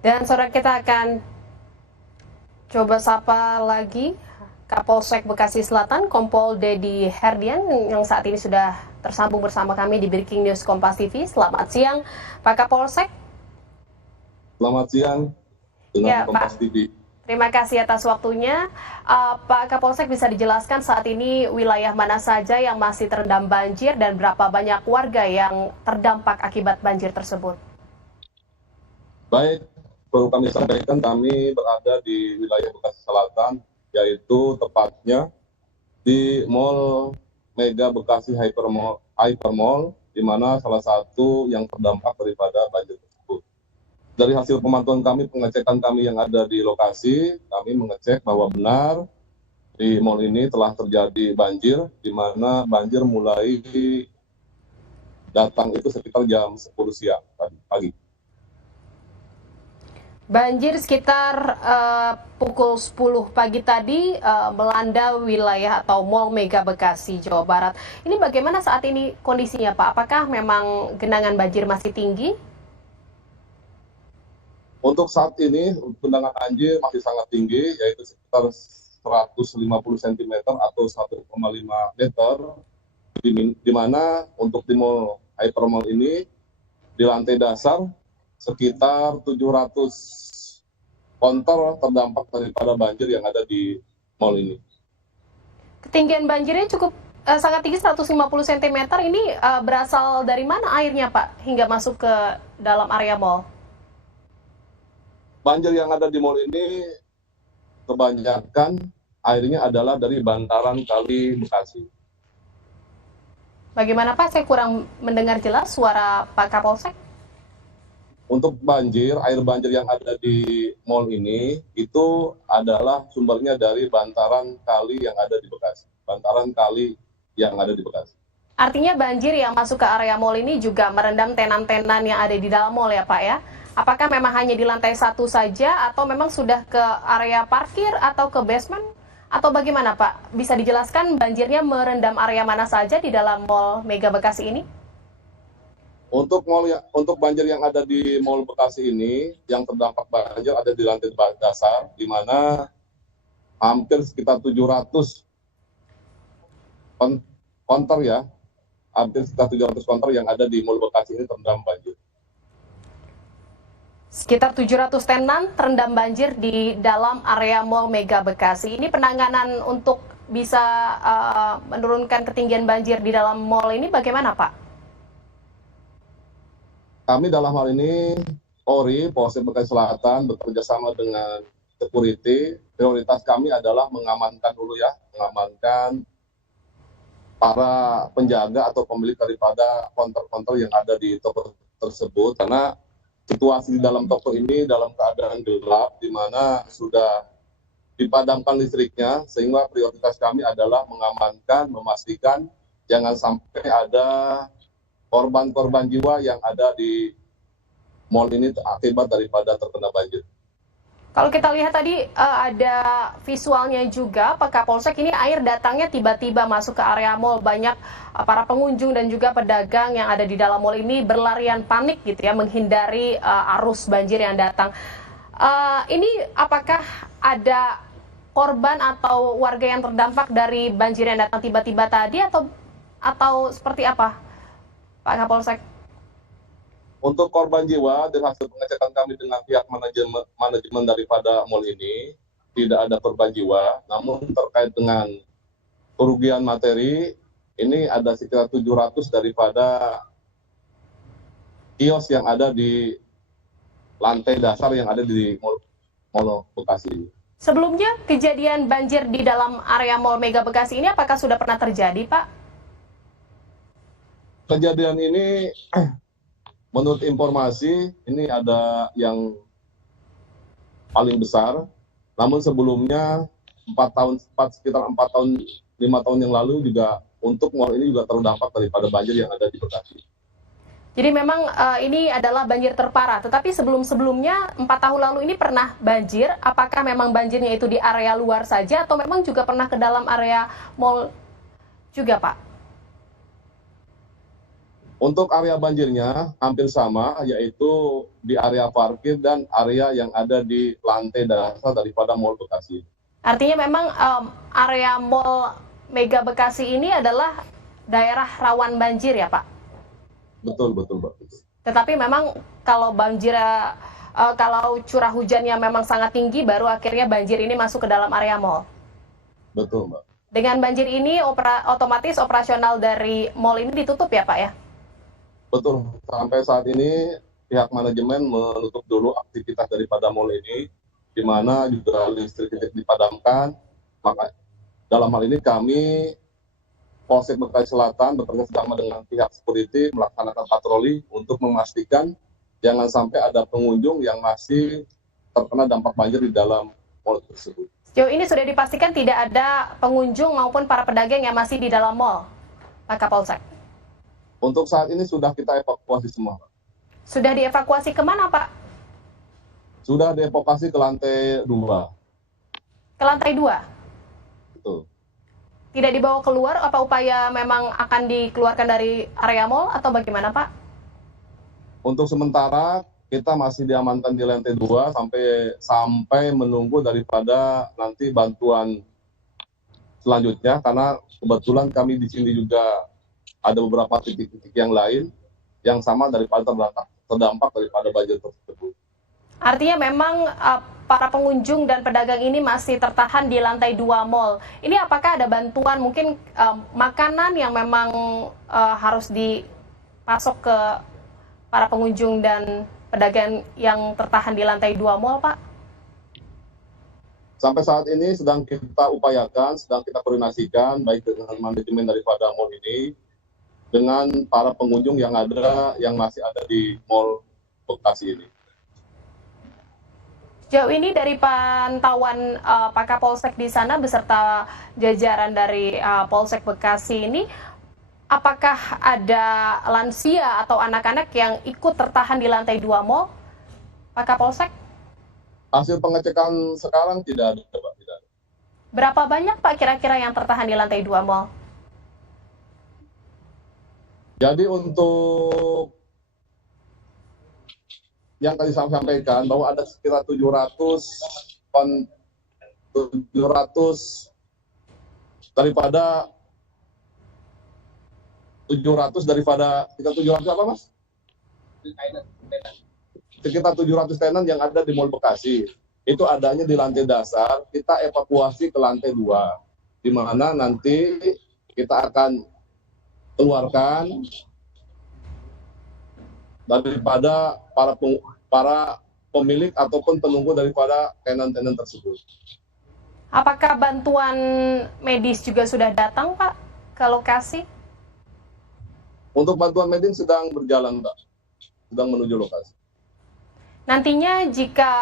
Dan saudara kita akan coba sapa lagi Kapolsek Bekasi Selatan, Kompol Dedi Herdian yang saat ini sudah tersambung bersama kami di Breaking News Kompas TV. Selamat siang, Pak Kapolsek. Selamat siang dengan Ya, Kompas Pak. TV. Terima kasih atas waktunya. Pak Kapolsek, bisa dijelaskan saat ini wilayah mana saja yang masih terendam banjir dan berapa banyak warga yang terdampak akibat banjir tersebut? Baik, perlu kami sampaikan kami berada di wilayah Bekasi Selatan, yaitu tepatnya di Mall Mega Bekasi Hypermall, di mana salah satu yang terdampak daripada banjir tersebut. Dari hasil pemantauan kami, pengecekan kami yang ada di lokasi, kami mengecek bahwa benar di mall ini telah terjadi banjir, di mana banjir mulai datang itu sekitar jam 10 siang pagi. Banjir sekitar pukul 10 pagi tadi melanda wilayah atau Mall Mega Bekasi, Jawa Barat. Ini bagaimana saat ini kondisinya, Pak? Apakah memang genangan banjir masih tinggi? Untuk saat ini, genangan banjir masih sangat tinggi, yaitu sekitar 150 cm atau 1,5 meter, di mana untuk di Mall Hypermall ini, di lantai dasar, sekitar 700 konter terdampak daripada banjir yang ada di mall ini. Ketinggian banjirnya cukup sangat tinggi, 150 cm. Ini berasal dari mana airnya, Pak, hingga masuk ke dalam area mall? Banjir yang ada di mall ini kebanyakan airnya adalah dari bantaran Kali Bekasi. Bagaimana, Pak? Saya kurang mendengar jelas suara Pak Kapolsek. Untuk banjir, air banjir yang ada di mall ini itu adalah sumbernya dari bantaran kali yang ada di Bekasi. Bantaran kali yang ada di Bekasi. Artinya banjir yang masuk ke area mall ini juga merendam tenan-tenan yang ada di dalam mall ya, Pak ya? Apakah memang hanya di lantai 1 saja atau memang sudah ke area parkir atau ke basement? Atau bagaimana, Pak? Bisa dijelaskan banjirnya merendam area mana saja di dalam mall Mega Bekasi ini? Untuk banjir yang ada di Mall Bekasi ini, yang terdampak banjir ada di lantai dasar, di mana hampir sekitar 700 konter ya, hampir sekitar 700 konter yang ada di Mall Bekasi ini terendam banjir. Sekitar 700 tenan terendam banjir di dalam area Mall Mega Bekasi. Ini penanganan untuk bisa menurunkan ketinggian banjir di dalam mall ini bagaimana, Pak? Kami dalam hal ini, Polsek Bekasi Selatan bekerja sama dengan security. Prioritas kami adalah mengamankan mengamankan para penjaga atau pemilik daripada konter-konter yang ada di toko tersebut, karena situasi di dalam toko ini dalam keadaan gelap, di mana sudah dipadamkan listriknya, sehingga prioritas kami adalah mengamankan, memastikan jangan sampai ada korban-korban jiwa yang ada di mall ini akibat daripada terkena banjir. Kalau kita lihat tadi ada visualnya juga, Pak Kapolsek, ini air datangnya tiba-tiba masuk ke area mall. Banyak para pengunjung dan juga pedagang yang ada di dalam mall ini berlarian panik gitu ya, menghindari arus banjir yang datang. Ini apakah ada korban atau warga yang terdampak dari banjir yang datang tiba-tiba tadi atau seperti apa, Pak Kapolsek? Untuk korban jiwa, dari hasil pengecekan kami dengan pihak manajemen daripada mall ini, tidak ada korban jiwa. Namun terkait dengan kerugian materi, ini ada sekitar 700 daripada kios yang ada di lantai dasar yang ada di Mall Bekasi. Sebelumnya, kejadian banjir di dalam area Mall Mega Bekasi ini apakah sudah pernah terjadi, Pak? Kejadian ini menurut informasi, ini ada yang paling besar, namun sebelumnya sekitar 4 tahun, 5 tahun yang lalu juga untuk mall ini juga terdampak daripada banjir yang ada di Bekasi. Jadi memang ini adalah banjir terparah, tetapi sebelum-sebelumnya 4 tahun lalu ini pernah banjir, apakah memang banjirnya itu di area luar saja atau memang juga pernah ke dalam area mall juga, Pak? Untuk area banjirnya hampir sama, yaitu di area parkir dan area yang ada di lantai dasar daripada Mall Bekasi. Artinya memang area Mall Mega Bekasi ini adalah daerah rawan banjir ya Pak? Betul, betul, Mbak. Tetapi memang kalau kalau curah hujannya memang sangat tinggi, baru akhirnya banjir ini masuk ke dalam area mall. Betul, Mbak. Dengan banjir ini otomatis operasional dari mall ini ditutup ya Pak ya? Betul, sampai saat ini pihak manajemen menutup dulu aktivitas daripada mall ini, di mana juga listrik dipadamkan. Maka dalam hal ini kami Polsek Bekasi Selatan bekerja sama dengan pihak security melaksanakan patroli untuk memastikan jangan sampai ada pengunjung yang masih terkena dampak banjir di dalam mall tersebut. Sejauh ini sudah dipastikan tidak ada pengunjung maupun para pedagang yang masih di dalam mall, Pak Kapolsek? Untuk saat ini sudah kita evakuasi semua. Sudah dievakuasi kemana Pak? Sudah dievakuasi ke lantai 2. Ke lantai 2? Betul. Tidak dibawa keluar, apa upaya memang akan dikeluarkan dari area mall atau bagaimana Pak? Untuk sementara kita masih diamankan di lantai 2 sampai menunggu daripada nanti bantuan selanjutnya, karena kebetulan kami di sini juga ada beberapa titik-titik yang lain yang sama daripada terdampak daripada banjir tersebut. Artinya memang para pengunjung dan pedagang ini masih tertahan di lantai 2 mall. Ini apakah ada bantuan mungkin makanan yang memang harus dipasok ke para pengunjung dan pedagang yang tertahan di lantai 2 mall, Pak? Sampai saat ini sedang kita upayakan, sedang kita koordinasikan baik dengan manajemen daripada mall ini dengan para pengunjung yang masih ada di Mall Bekasi ini. Sejauh ini dari pantauan Pak Kapolsek di sana beserta jajaran dari Polsek Bekasi ini, apakah ada lansia atau anak-anak yang ikut tertahan di lantai 2 mall, Pak Kapolsek? Hasil pengecekan sekarang tidak ada, Pak. Tidak ada. Berapa banyak Pak kira-kira yang tertahan di lantai 2 mall? Jadi untuk yang tadi saya sampaikan bahwa ada sekitar 700 daripada sekitar 700 apa Mas? Sekitar 700 tenan yang ada di Mall Bekasi. Itu adanya di lantai dasar, kita evakuasi ke lantai 2, di mana nanti kita akan keluarkan daripada para pemilik ataupun penunggu daripada tenan-tenan tersebut. Apakah bantuan medis juga sudah datang, Pak, ke lokasi? Untuk bantuan medis sedang berjalan, Pak. Sedang menuju lokasi. Nantinya jika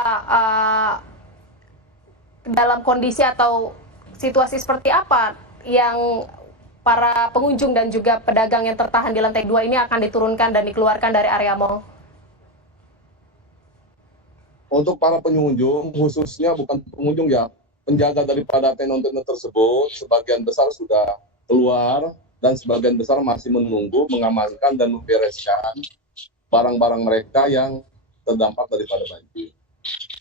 dalam kondisi atau situasi seperti apa yang para pengunjung dan juga pedagang yang tertahan di lantai 2 ini akan diturunkan dan dikeluarkan dari area mall? Untuk para pengunjung, khususnya bukan pengunjung ya, penjaga daripada tenan-tenan tersebut, sebagian besar sudah keluar dan sebagian besar masih menunggu, mengamankan dan membereskan barang-barang mereka yang terdampak daripada banjir.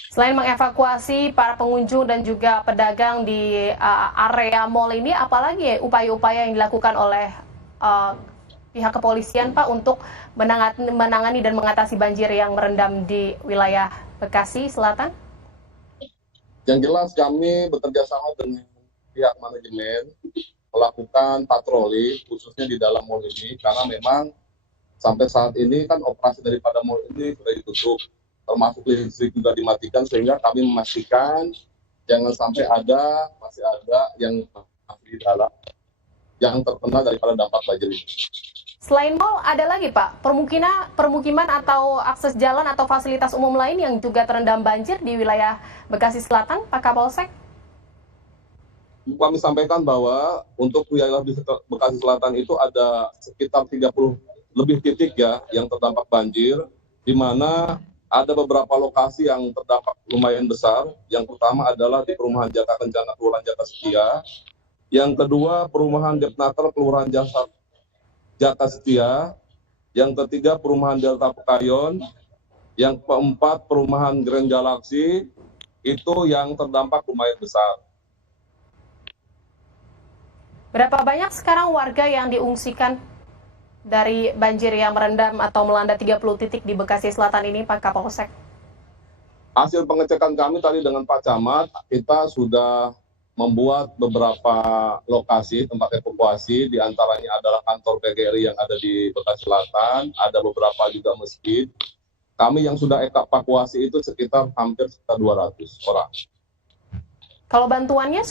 Selain mengevakuasi para pengunjung dan juga pedagang di area mall ini, apalagi upaya-upaya yang dilakukan oleh pihak kepolisian, Pak, untuk menangani dan mengatasi banjir yang merendam di wilayah Bekasi Selatan? Yang jelas kami bekerja sama dengan pihak manajemen melakukan patroli khususnya di dalam mall ini, karena memang sampai saat ini kan operasi daripada mall ini sudah ditutup, termasuk listrik juga dimatikan, sehingga kami memastikan jangan sampai masih ada yang masih di dalam yang terkena daripada dampak banjir ini. Selain mall, ada lagi Pak, permukiman atau akses jalan atau fasilitas umum lain yang juga terendam banjir di wilayah Bekasi Selatan, Pak Kapolsek? Kami sampaikan bahwa untuk wilayah Bekasi Selatan itu ada sekitar 30 lebih titik ya yang terdampak banjir, di mana ada beberapa lokasi yang terdampak lumayan besar. Yang pertama adalah di Perumahan Jaka Kencana, Kelurahan Jaka Setia. Yang kedua, Perumahan Depnaker, Kelurahan Jaka Setia. yang ketiga perumahan Delta Pekayon, yang keempat perumahan Grand Galaxy, itu yang terdampak lumayan besar. Berapa banyak sekarang warga yang diungsikan dari banjir yang merendam atau melanda 30 titik di Bekasi Selatan ini, Pak Kapolsek? Hasil pengecekan kami tadi dengan Pak Camat, kita sudah membuat beberapa lokasi tempat evakuasi, diantaranya adalah kantor PGRI yang ada di Bekasi Selatan, ada beberapa juga masjid. Kami yang sudah evakuasi itu sekitar hampir 200 orang. Kalau bantuannya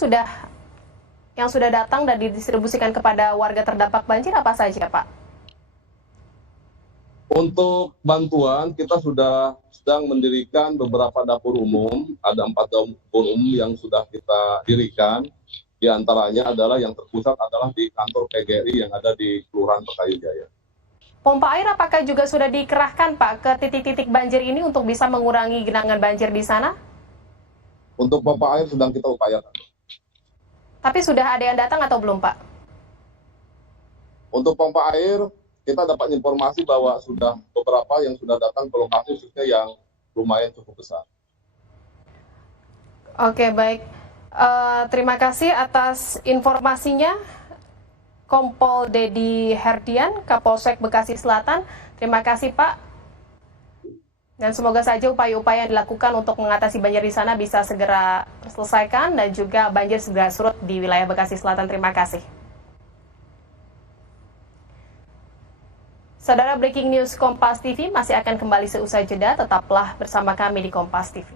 yang sudah datang dan didistribusikan kepada warga terdampak banjir apa saja, Pak? Untuk bantuan, kita sedang mendirikan beberapa dapur umum. Ada 4 dapur umum yang sudah kita dirikan. Di antaranya adalah yang terpusat adalah di kantor PGRI yang ada di Kelurahan Pekayon Jaya. Pompa air apakah juga sudah dikerahkan, Pak, ke titik-titik banjir ini untuk bisa mengurangi genangan banjir di sana? Untuk pompa air sedang kita upayakan. Tapi sudah ada yang datang atau belum, Pak? Untuk pompa air, kita dapat informasi bahwa sudah beberapa yang sudah datang ke lokasi khususnya yang lumayan cukup besar. Oke, baik. Terima kasih atas informasinya, Kompol Dedi Herdian, Kapolsek Bekasi Selatan. Terima kasih, Pak. Dan semoga saja upaya-upaya yang dilakukan untuk mengatasi banjir di sana bisa segera terselesaikan dan juga banjir segera surut di wilayah Bekasi Selatan. Terima kasih. Saudara, breaking news Kompas TV masih akan kembali seusai jeda. Tetaplah bersama kami di Kompas TV.